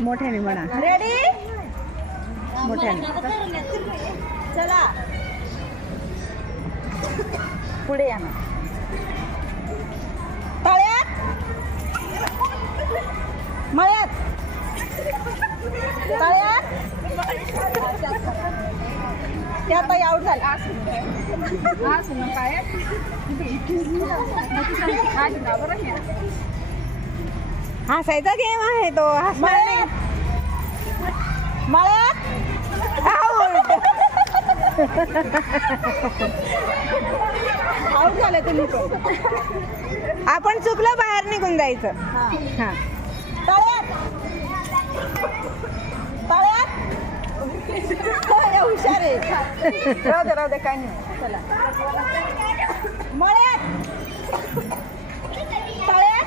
मोठ्याने म्हणा. रेडी मोठ्याने चला. पुढे या ना. तळ्यात. मळ्यात. तळ्यात. त्या ताई आउट झाल्या. हसायचा गेम आहे तो हसणार नाही. झाले तुम्ही पण आपण चुकलं बाहेर निघून जायचं. हा. हा हुशार आहे. राहू दे राहू दे काय नाही. चला. मळ्यात तळ्यात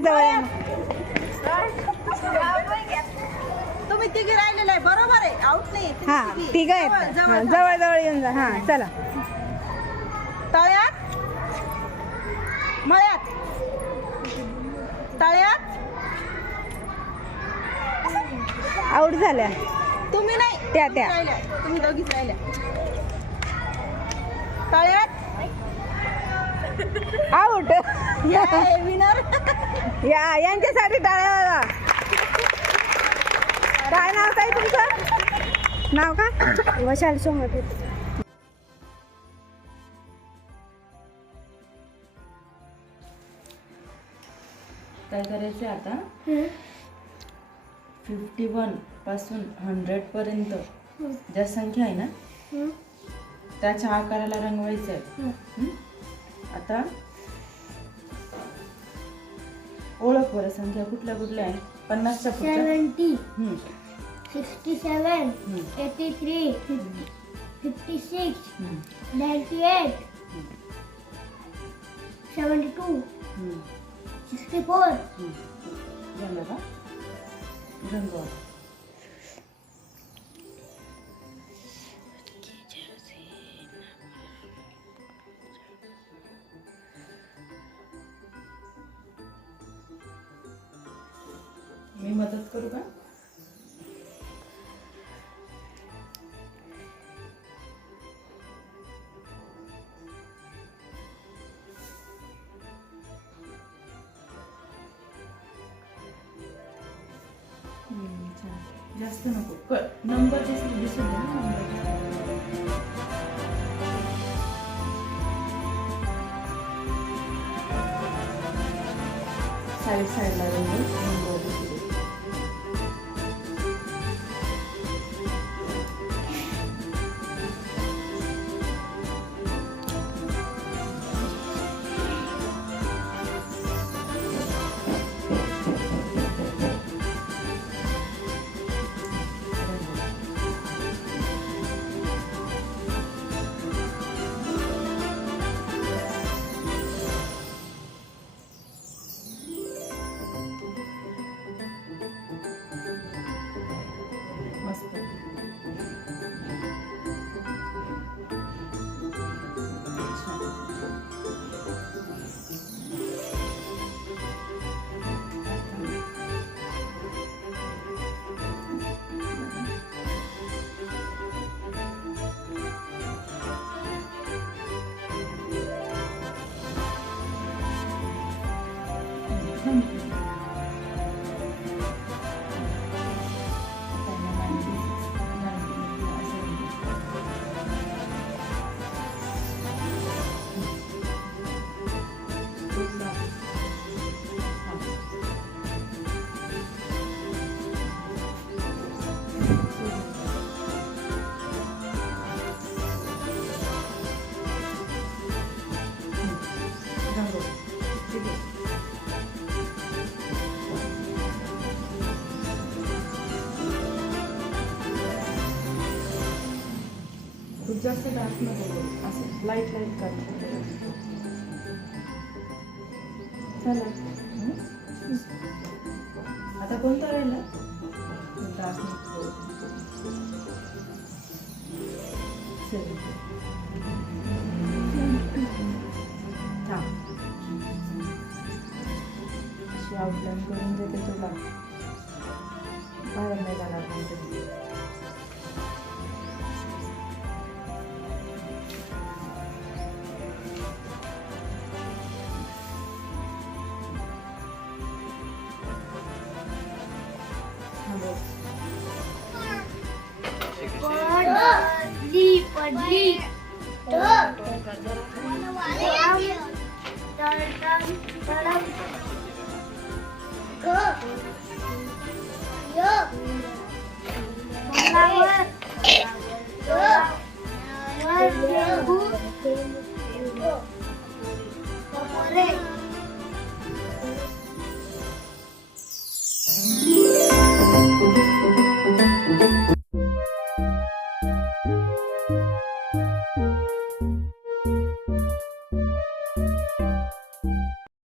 जवळ. तुम्ही तिघे राहिलेलं आहे बरोबर आहे. आउट नाही हा तिघी. तिघ आहेत. जवळ, येऊन जा. हा चला. तळ्यात? मळ्यात? तळ्यात? आऊट झाल्या. तुम्ही नाही. त्या, त्या. तुम्ही दोघीच राहिल्या. तळ्यात? Out winner? या यांच्यासाठी टाळ्या. काय नाव काय तुमचं? नाव का? वशाल सोमते काय करायचं आहे आता? फिफ्टी वनपासून हंड्रेड पर्यंत. ज्या संख्या आहे ना त्याच्या आकाराला रंगवायचं आहे? आता ओळख बरं संख्या कुठल्या कुठल्या आहे? पन्नासच्या seventy sixty seven eighty three fifty six ninety eight seventy two sixty four हं. जास्त नको क नंबर दिसले दिसून द्या ना नंबर साईड साईडला खूप जास्त डार्क नको करू. असं लाईट लाईट कर चला हं? आता कोणता राहिला डार्क नको करू. Seven. थांब अशी आउटलाईन करून देते तुला बाहेर नाही जाणार पण तुम्ही